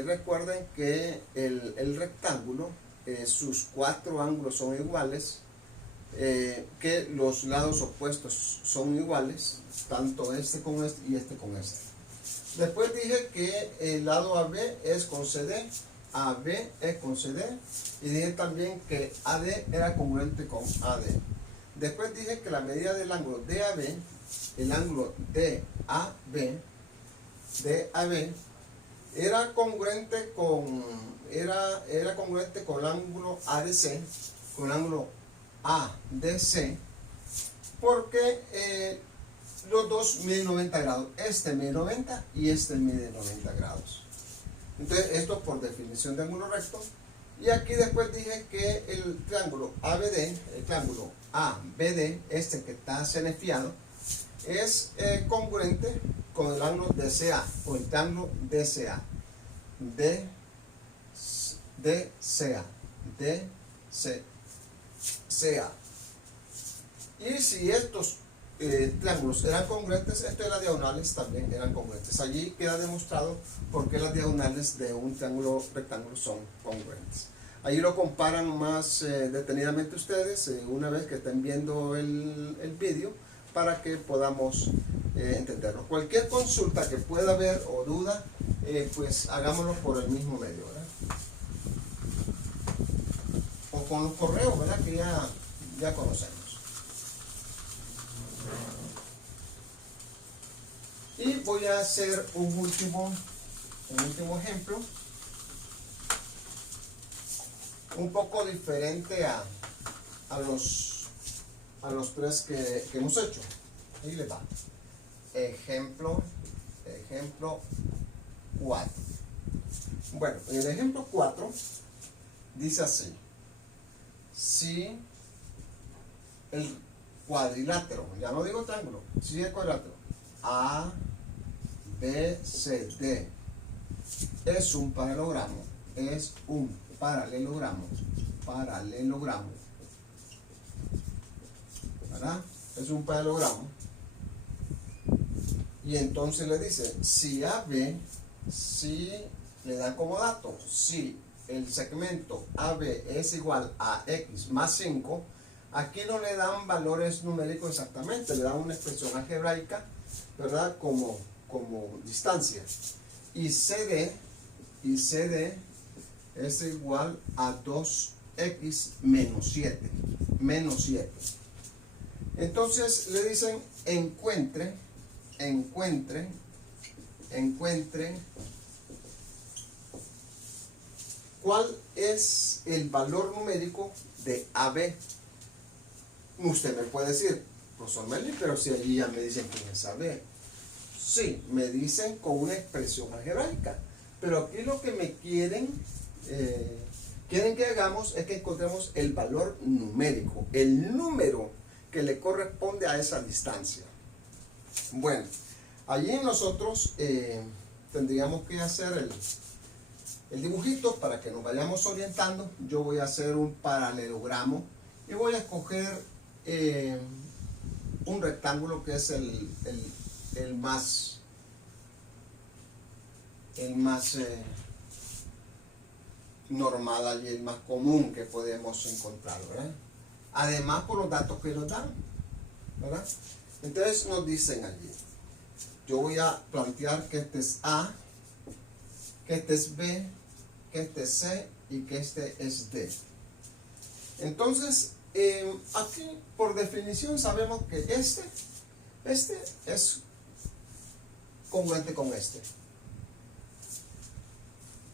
recuerden que el rectángulo, sus cuatro ángulos son iguales, que los lados opuestos son iguales, tanto este con este y este con este. Después dije que el lado AB es con CD, AB es con CD, y dije también que AD era congruente con AD. Después dije que la medida del ángulo DAB, el ángulo DAB, era congruente con el ángulo ADC, con el ángulo ADC, porque los dos miden 90 grados, este mide 90 y este mide 90 grados. Entonces esto por definición de ángulo recto. Y aquí después dije que el triángulo ABD, este que está cenefiado, es congruente con el ángulo DCA, o el triángulo DCA, DCA. Y si estos triángulos eran congruentes, esto de las diagonales también eran congruentes. Allí queda demostrado por qué las diagonales de un triángulo rectángulo son congruentes. Allí lo comparan más detenidamente ustedes una vez que estén viendo el vídeo, para que podamos entenderlo. Cualquier consulta que pueda haber o duda, pues hagámoslo por el mismo medio, ¿verdad? O con los correos, ¿verdad? Que ya conocemos. Y voy a hacer un último ejemplo, un poco diferente a los tres que hemos hecho. Ahí les va. Ejemplo 4. Bueno, en el ejemplo 4 dice así: si el cuadrilátero, ya no digo triángulo, si el cuadrilátero A, B, C, D es un paralelogramo, ¿verdad? Es un paralelogramo. Y entonces le dice, si AB, si le da como dato, si el segmento AB es igual a X más 5, aquí no le dan valores numéricos exactamente, le dan una expresión algebraica, ¿verdad? Como distancia. Y CD es igual a 2X menos 7. Entonces le dicen encuentre cuál es el valor numérico de AB. Usted me puede decir, profesor Meli, pero si allí ya me dicen quién es AB. Sí, me dicen con una expresión algebraica, pero aquí lo que me quieren que hagamos es que encontremos el valor numérico, el número que le corresponde a esa distancia. Bueno, allí nosotros tendríamos que hacer el dibujito para que nos vayamos orientando. Yo voy a hacer un paralelogramo y voy a escoger un rectángulo que es el más normal y el más común que podemos encontrar, ¿verdad? Además por los datos que nos dan, ¿verdad? Entonces nos dicen allí, yo voy a plantear que este es A, que este es B, que este es C y que este es D. Entonces aquí por definición sabemos que este es congruente con este,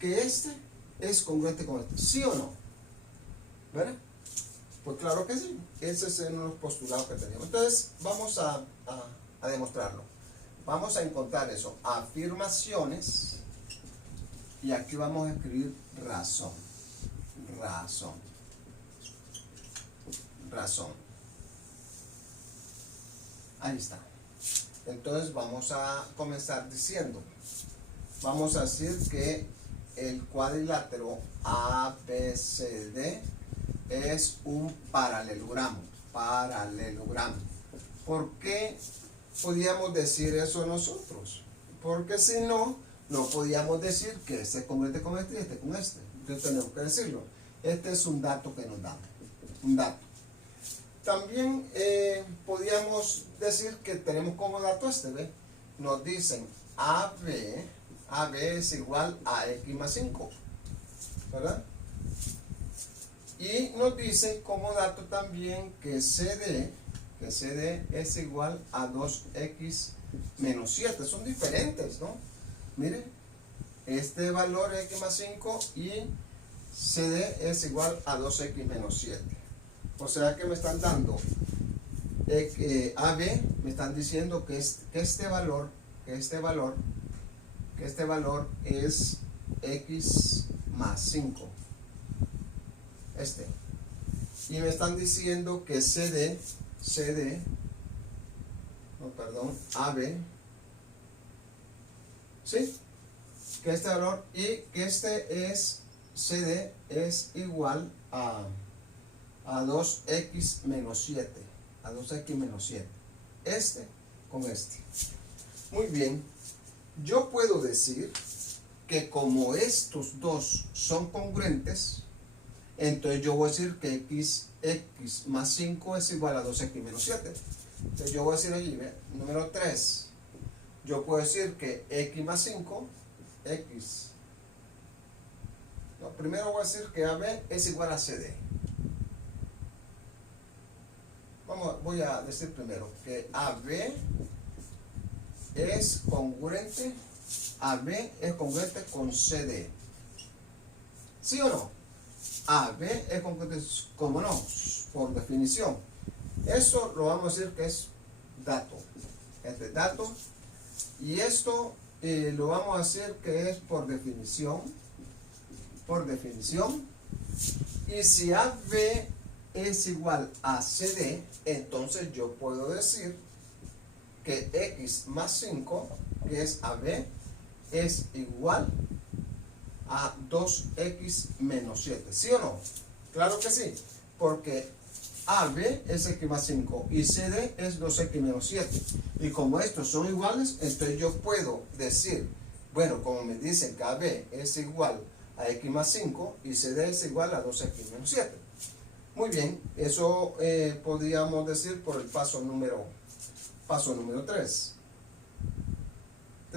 que este es congruente con este, ¿sí o no? ¿Verdad? Pues claro que sí, ese es uno de los postulados que tenemos. Entonces vamos a demostrarlo. Vamos a encontrar eso, afirmaciones, y aquí vamos a escribir razón. Ahí está. Entonces vamos a comenzar diciendo, vamos a decir que el cuadrilátero ABCD es un paralelogramo. ¿Por qué podíamos decir eso nosotros? porque si no, no podíamos decir que este es congruente con este y este con este. Entonces tenemos que decirlo. Este es un dato que nos da, un dato. También podríamos decir que tenemos como dato este, ¿ve? Nos dicen AB es igual a X más 5, ¿verdad? Y nos dice como dato también que CD es igual a 2X menos 7. Son diferentes, ¿no? Miren, este valor es X más 5 y CD es igual a 2X menos 7. O sea que me están dando AB, me están diciendo que este valor es X más 5. Y me están diciendo que AB, ¿sí? Que este valor y que CD es igual a 2X menos 7, a 2X menos 7, con este. Muy bien, yo puedo decir que como estos dos son congruentes, entonces yo voy a decir que X más 5 es igual a 2X menos 7. Entonces yo voy a decir allí, ¿ve? Número 3, yo puedo decir que X más 5, primero voy a decir que AB es igual a CD. Voy a decir primero que AB es congruente con CD. ¿Sí o no? AB es congruente, ¿cómo no? Por definición. Eso lo vamos a decir que es dato. Este es dato. Y esto lo vamos a decir que es por definición. Y si AB es igual a CD, entonces yo puedo decir que X más 5, que es AB, es igual a 2X menos 7. ¿Sí o no? Claro que sí, porque AB es X más 5 y CD es 2X menos 7. Y como estos son iguales, entonces yo puedo decir, bueno, como me dicen que AB es igual a X más 5 y CD es igual a 2X menos 7. Muy bien, eso podríamos decir por el paso número 3.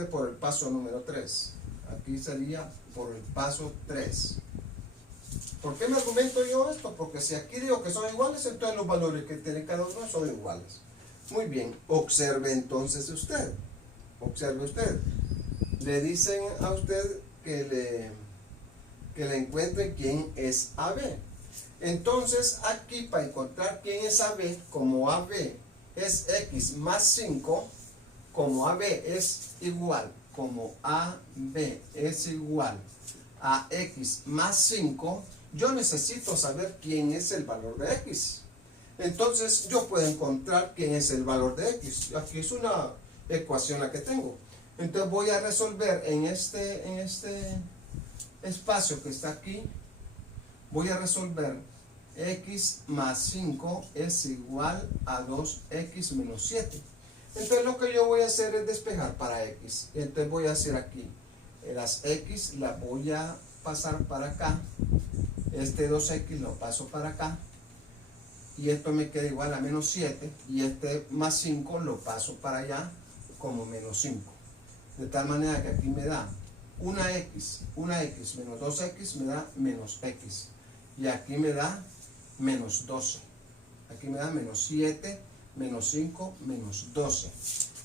Por el paso número 3. Aquí sería por el paso 3. ¿Por qué me argumento yo esto? Porque si aquí digo que son iguales, entonces los valores que tiene cada uno son iguales. Muy bien, observe entonces usted. Observe usted. Le dicen a usted que le encuentre quién es AB. Entonces aquí para encontrar quién es AB, como AB es X más 5, como AB es igual a X más 5, yo necesito saber quién es el valor de X. Entonces yo puedo encontrar quién es el valor de X. Aquí es una ecuación la que tengo. Entonces voy a resolver en este espacio que está aquí, voy a resolver X más 5 es igual a 2X menos 7. Entonces lo que yo voy a hacer es despejar para X. Entonces voy a hacer aquí las X las voy a pasar para acá, este 2X lo paso para acá y esto me queda igual a menos 7 y este más 5 lo paso para allá como menos 5, de tal manera que aquí me da una X menos 2X me da menos X y aquí me da menos 12, aquí me da menos 7, menos 5, menos 12,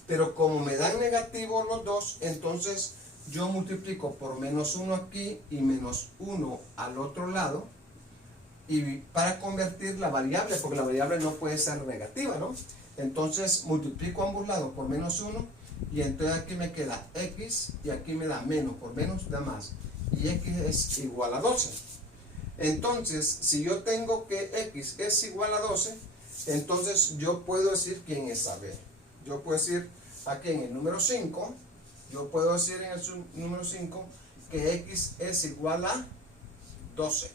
pero como me dan negativos los dos, entonces yo multiplico por menos 1 aquí y menos 1 al otro lado, y para convertir la variable, porque la variable no puede ser negativa, ¿no? Entonces multiplico ambos lados por menos 1 y entonces aquí me queda X y aquí me da menos, por menos da más, y X es igual a 12. Entonces si yo tengo que X es igual a 12, entonces yo puedo decir quién es AB. Yo puedo decir aquí en el número 5, yo puedo decir en el número 5 que X es igual a 12.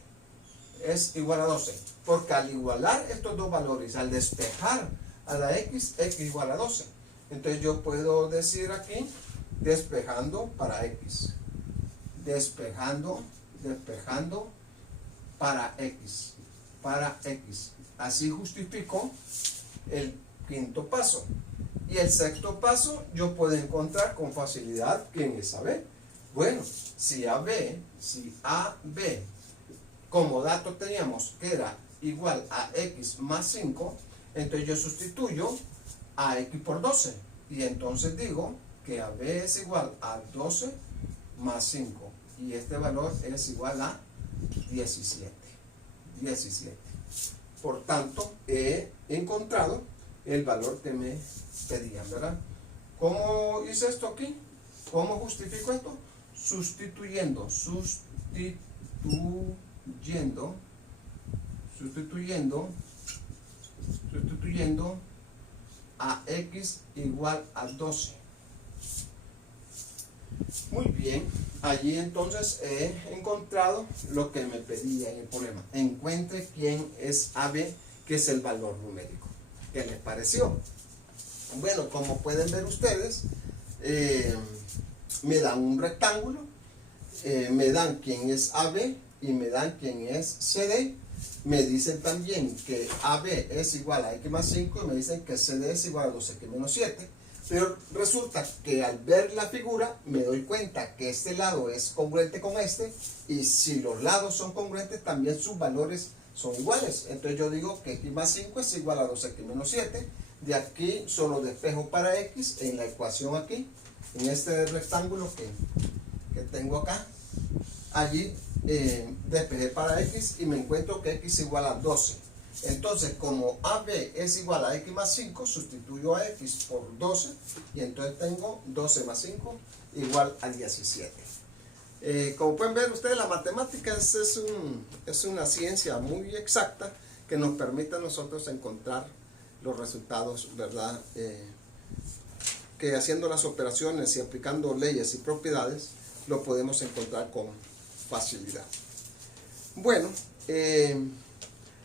Es igual a 12. Porque al igualar estos dos valores, al despejar a la X igual a 12. Entonces yo puedo decir aquí despejando para X, despejando para X, Así justifico el quinto paso. Y el sexto paso yo puedo encontrar con facilidad quién es AB. Bueno, si AB, como dato teníamos que era igual a X más 5, entonces yo sustituyo a X por 12. Y entonces digo que AB es igual a 12 más 5. Y este valor es igual a 17. Por tanto, he encontrado el valor que me pedían, ¿verdad? ¿Cómo hice esto aquí? ¿Cómo justifico esto? Sustituyendo a X igual a 12. Muy bien, allí entonces he encontrado lo que me pedía en el problema. Encuentre quién es AB, que es el valor numérico. ¿Qué les pareció? Bueno, como pueden ver ustedes, me dan un rectángulo, me dan quién es AB y me dan quién es CD. Me dicen también que AB es igual a X más 5 y me dicen que CD es igual a 12X menos 7. Pero resulta que al ver la figura me doy cuenta que este lado es congruente con este, y si los lados son congruentes también sus valores son iguales. Entonces yo digo que X más 5 es igual a 2X menos 7. De aquí solo despejo para X en la ecuación aquí, en este rectángulo que tengo acá. Allí despejé para X y me encuentro que X es igual a 12. Entonces, como AB es igual a X más 5, sustituyo a X por 12 y entonces tengo 12 más 5 igual a 17. Como pueden ver ustedes, la matemática es una ciencia muy exacta que nos permite a nosotros encontrar los resultados, ¿verdad? Que haciendo las operaciones y aplicando leyes y propiedades lo podemos encontrar con facilidad. Bueno,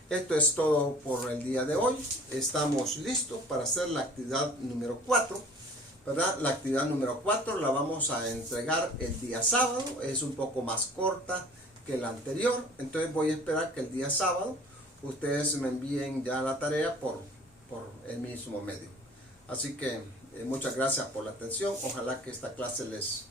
esto es todo por el día de hoy. Estamos listos para hacer la actividad número 4, ¿verdad? La actividad número 4 la vamos a entregar el día sábado. Es un poco más corta que la anterior, entonces voy a esperar que el día sábado ustedes me envíen ya la tarea por el mismo medio. Así que muchas gracias por la atención. Ojalá que esta clase les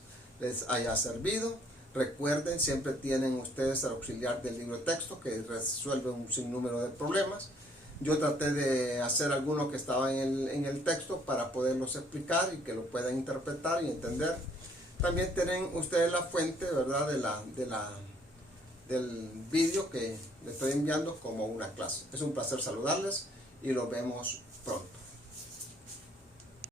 haya servido. Recuerden, siempre tienen ustedes el auxiliar del libro de texto que resuelve un sinnúmero de problemas. Yo traté de hacer algunos que estaban en el texto para poderlos explicar y que lo puedan interpretar y entender. También tienen ustedes la fuente, ¿verdad?, del vídeo que les estoy enviando como una clase. Es un placer saludarles y los vemos pronto.